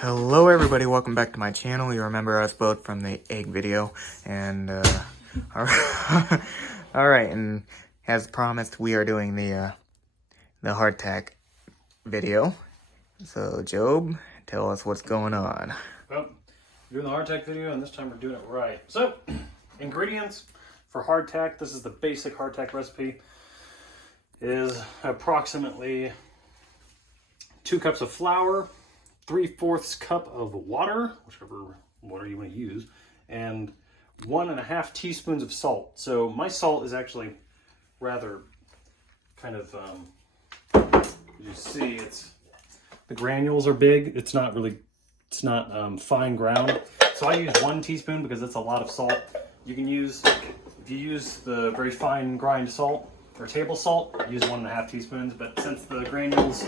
Hello everybody, welcome back to my channel. You remember us both from the egg video, and alright, and as promised, we are doing the hardtack video. So Job, tell us what's going on. Well, we're doing the hardtack video, and this time we're doing it right. So, ingredients for hardtack, this is the basic hardtack recipe, is approximately 2 cups of flour, 3/4 cup of water, whichever water you want to use, and 1.5 teaspoons of salt. So my salt is actually rather kind of, you see, the granules are big. It's not fine ground. So I use 1 teaspoon because it's a lot of salt. You can use, if you use the very fine grind salt or table salt, use 1.5 teaspoons. But since the granules,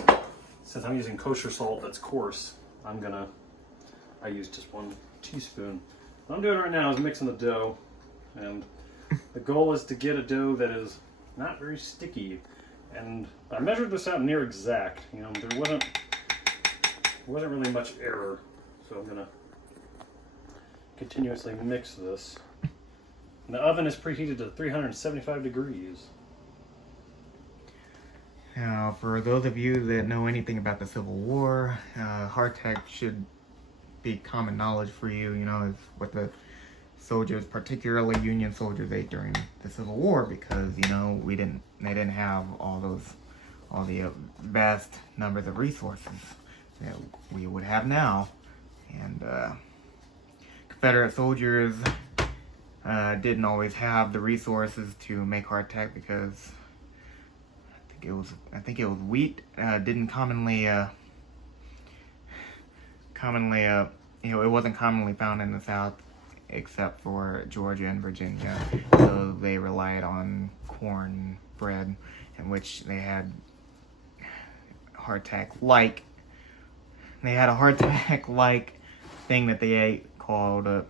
since I'm using kosher salt that's coarse, I use just 1 teaspoon. What I'm doing right now is mixing the dough, and the goal is to get a dough that is not very sticky. And I measured this out near exact. You know, there wasn't really much error. So I'm gonna continuously mix this. And the oven is preheated to 375 degrees. Now, for those of you that know anything about the Civil War, hardtack should be common knowledge for you. You know, it's what the soldiers, particularly Union soldiers, ate during the Civil War, because they didn't have all the vast numbers of resources that we would have now. And Confederate soldiers didn't always have the resources to make hardtack, because I think it was wheat didn't commonly it wasn't commonly found in the South except for Georgia and Virginia. So they relied on corn bread, in which they had hardtack-like. They had a hardtack-like thing that they ate called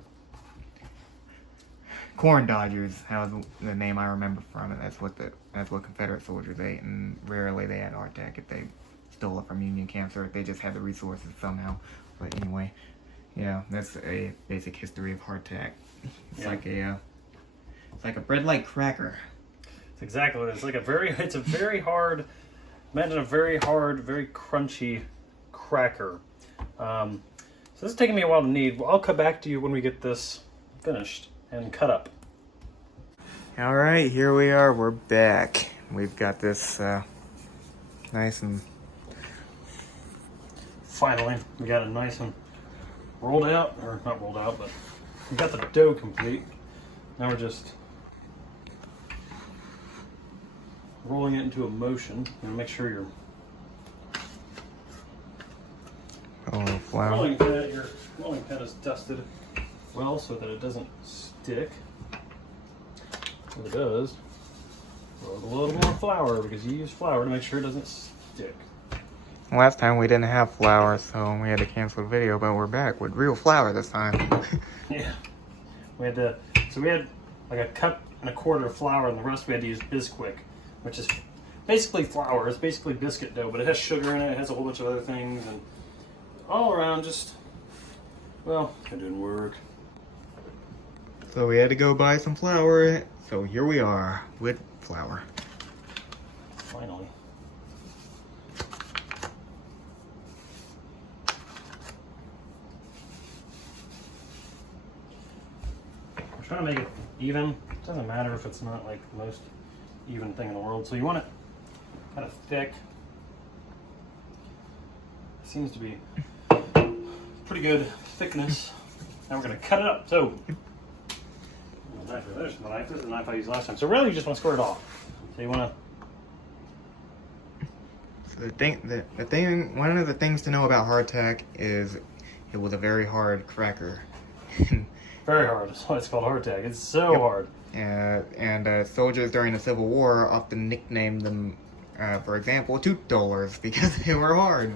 corn dodgers. That was the name I remember from it. That's what Confederate soldiers ate, and rarely they had hardtack if they stole it from Union camps, or if they just had the resources somehow. But anyway, yeah, that's a basic history of hardtack. It's like a bread-like cracker. It's exactly what it is. It's a very hard, imagine a very hard, very crunchy cracker. So this is taking me a while to knead. I'll cut back to you when we get this finished and cut up. All right, here we are. We're back. We've got this nice and... Finally, we got it nice and rolled out, or not rolled out, but we got the dough complete. Now we're just rolling it into a motion. And make sure your flour. your rolling pin is dusted well so that it doesn't stick. If it does, load a little more flour, because you use flour to make sure it doesn't stick. Last time we didn't have flour, so we had to cancel the video, but we're back with real flour this time. Yeah. We had like 1.25 cups of flour, and the rest we had to use Bisquick, which is basically flour. It's basically biscuit dough, but it has sugar in it, it has a whole bunch of other things, and all around it didn't work. So we had to go buy some flour, so here we are with flour. Finally. We're trying to make it even. It doesn't matter if it's not like the most even thing in the world. So you want it kind of thick. It seems to be pretty good thickness. Now we're going to cut it up. So there's the knife. This is the knife I used last time. So really, you just want to squirt it off. So you want to. So the thing, one of the things to know about hardtack is it was a very hard cracker. Very hard. That's why it's called hardtack. It's so hard. And soldiers during the Civil War often nicknamed them, for example, toot dolars, because they were hard.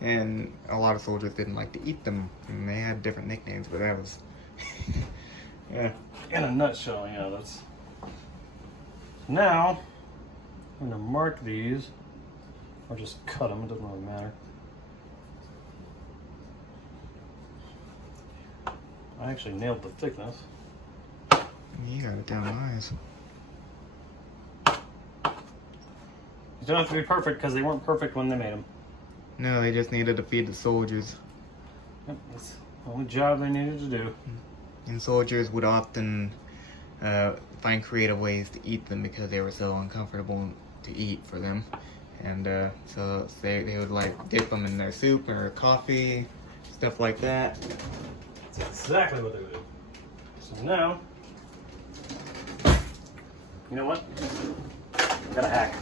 And a lot of soldiers didn't like to eat them, and they had different nicknames, but that was... yeah. In a nutshell, yeah, that's... Now, I'm going to mark these, or just cut them, it doesn't really matter. I actually nailed the thickness. You got it down nice. These don't have to be perfect because they weren't perfect when they made them. No, they just needed to feed the soldiers. Yep, that's the only job they needed to do. And soldiers would often find creative ways to eat them because they were so uncomfortable to eat for them. And so they would like dip them in their soup or coffee, stuff like that. That's exactly what they would do. So now, you know what? I got a hack.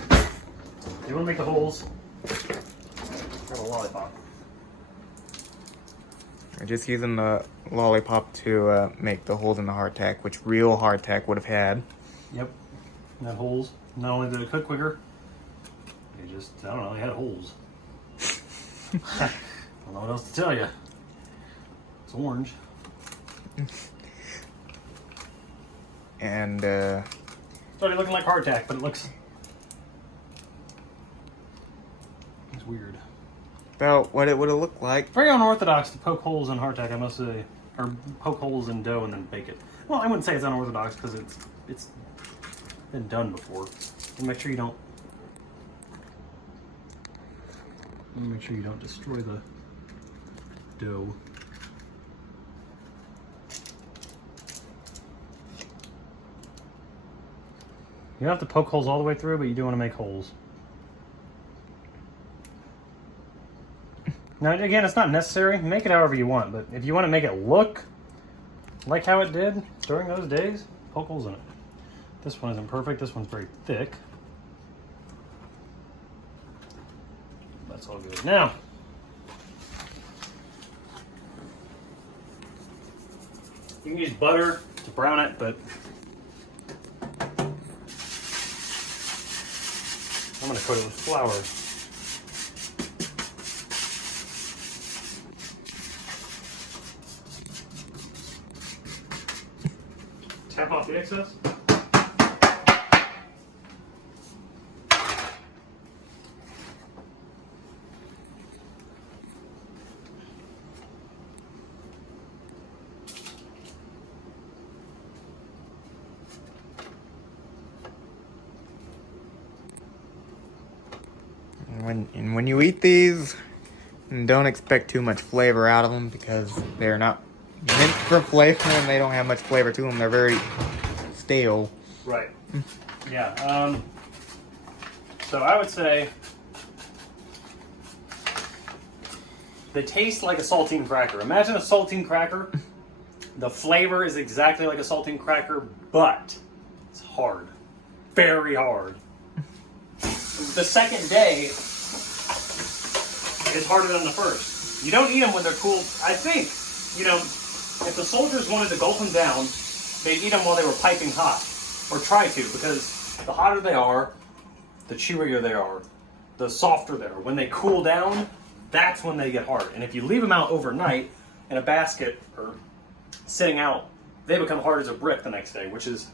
You want to make the holes? Grab a lollipop. We're just using the lollipop to make the holes in the hardtack, which real hardtack would have had. Yep. And that holes. Not only did it cook quicker, they just, I don't know, they had holes. I don't know what else to tell you. It's orange. And It's already looking like hardtack, but it looks weird. about what it would have looked like. Very unorthodox to poke holes in hardtack, I must say. Or poke holes in dough and then bake it. Well, I wouldn't say it's unorthodox because it's been done before. And make sure you don't destroy the dough. You don't have to poke holes all the way through, but you do want to make holes. Now, again, it's not necessary. Make it however you want, but if you want to make it look like how it did during those days, poke holes in it. This one isn't perfect. This one's very thick. That's all good. Now, you can use butter to brown it, but I'm going to coat it with flour. Tap off the excess. And when you eat these, don't expect too much flavor out of them because they're not meant for flavor and they don't have much flavor to them. They're very stale. Right. Yeah. So I would say they taste like a saltine cracker. Imagine a saltine cracker. The flavor is exactly like a saltine cracker, but it's hard. Very hard. The second day is harder than the first. You don't eat them when they're cool. I think, if the soldiers wanted to gulp them down, they'd eat them while they were piping hot. Or try to, because the hotter they are, the chewier they are, the softer they are. When they cool down, that's when they get hard. And if you leave them out overnight in a basket or sitting out, they become hard as a brick the next day, which is,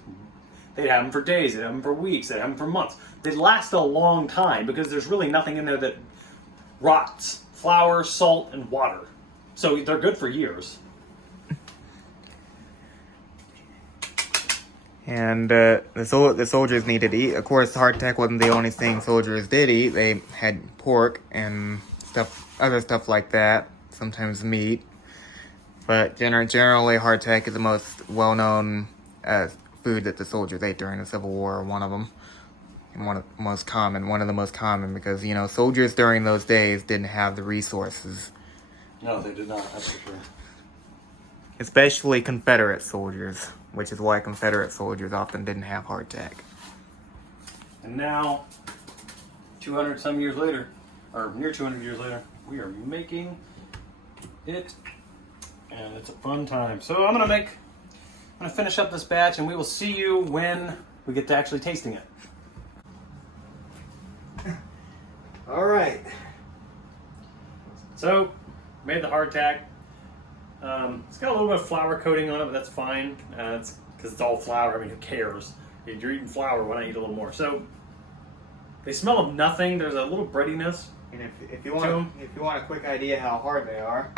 they'd have them for days, they'd have them for weeks, they'd have them for months. They last a long time because there's really nothing in there that rots. Flour, salt, and water. So they're good for years. And the soldiers needed to eat. Of course, hardtack wasn't the only thing soldiers did eat. They had pork and other stuff like that. Sometimes meat. But generally, hardtack is the most well-known food that the soldiers ate during the Civil War. One of them, and one of the most common, because soldiers during those days didn't have the resources. No, they did not. That's for sure. Especially Confederate soldiers, which is why Confederate soldiers often didn't have hardtack. And now, 200 some years later, or near 200 years later, we are making it, and it's a fun time. So I'm gonna finish up this batch, and we will see you when we get to actually tasting it. All right. So, made the hardtack. It's got a little bit of flour coating on it, but that's fine. It's because it's all flour. I mean, who cares? If you're eating flour, why not eat a little more? So, they smell of nothing. There's a little breadiness. And if you want a quick idea how hard they are,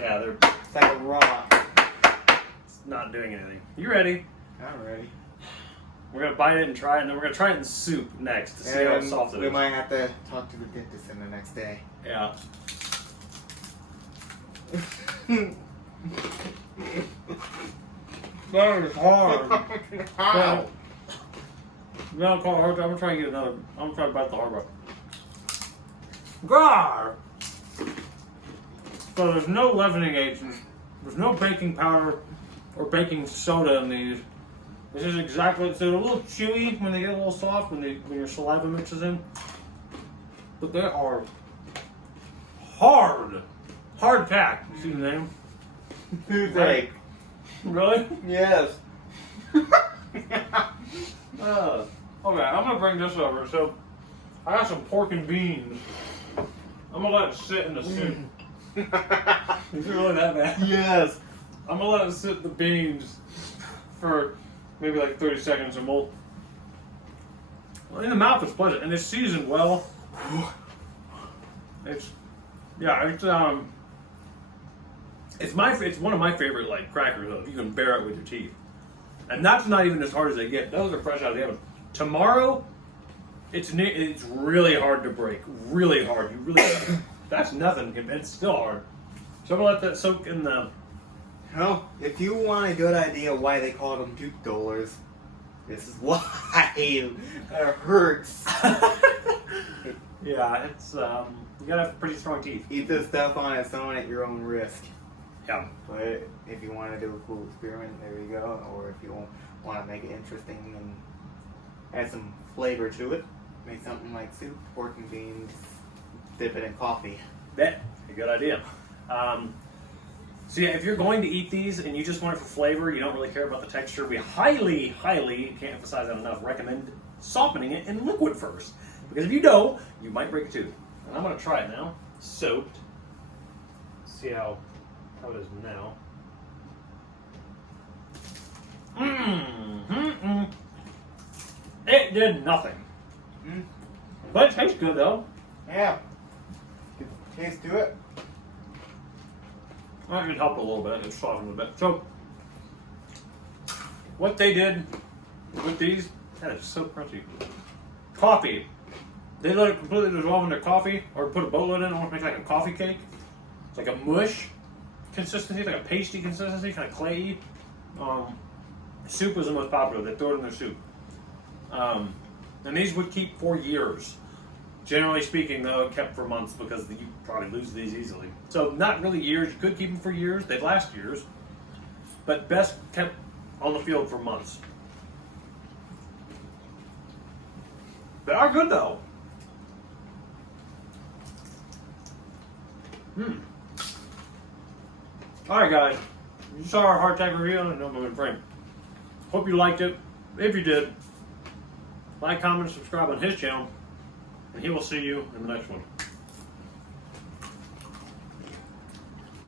Yeah, it's like a rock. not doing anything. You ready? I'm ready. We're gonna bite it and try it, and then we're gonna try it in soup next to see how soft it is. We might have to talk to the dentist in the next day. Yeah. That is hard. How? No, I'll call it hard. I'm gonna try and get another. I'm gonna try to bite the hard part. Gar! So there's no leavening agents, there's no baking powder or baking soda in these. This is exactly, so they're a little chewy when they get a little soft, when your saliva mixes in. But they are hard. Hardtack. You see the name? Toothache. Really? Yes. Okay, I'm gonna bring this over. So I got some pork and beans. I'm gonna let it sit in the soup. Is it really that bad? Yes. I'm gonna let it sit in the beans for maybe like 30 seconds, and well, in the mouth it's pleasant, and it's seasoned well. It's it's one of my favorite like crackers though. If you can bear it with your teeth, and that's not even as hard as they get. Those are fresh out of the oven. Tomorrow, it's really hard to break. Really hard. You really that's nothing. It's still hard. So I'm gonna let that soak in the. Well, if you want a good idea why they call them tooth dolars, this is why. It hurts. Yeah, it's you gotta have pretty strong teeth. Eat this stuff on its own at your own risk. Yeah. But if you want to do a cool experiment, there you go. Or if you want to make it interesting and add some flavor to it, make something like soup, pork and beans, dip it in coffee. That a good idea. So yeah, if you're going to eat these and you just want it for flavor, you don't really care about the texture, we highly, can't emphasize that enough, recommend softening it in liquid first. Because if you don't, you might break a tooth. And I'm going to try it now, soaked. See how it is now. It did nothing. But it tastes good though. Yeah. Good taste to it. That could help a little bit. It softened a bit. So, what they did with these, that is so crunchy. Coffee. They let it completely dissolve in their coffee, or put a boatload in, almost make like a coffee cake. It's like a mush consistency, like a pasty consistency, kind of clayey. Soup was the most popular. They throw it in their soup. And these would keep for years. Generally speaking, though, it kept for months because you probably lose these easily. So not really years. You could keep them for years. They'd last years. But best kept on the field for months. They are good, though. Alright, guys. You saw our Hardtack review on Nova Frame. Hope you liked it. If you did, like, comment, and subscribe on his channel. And he will see you in the next one.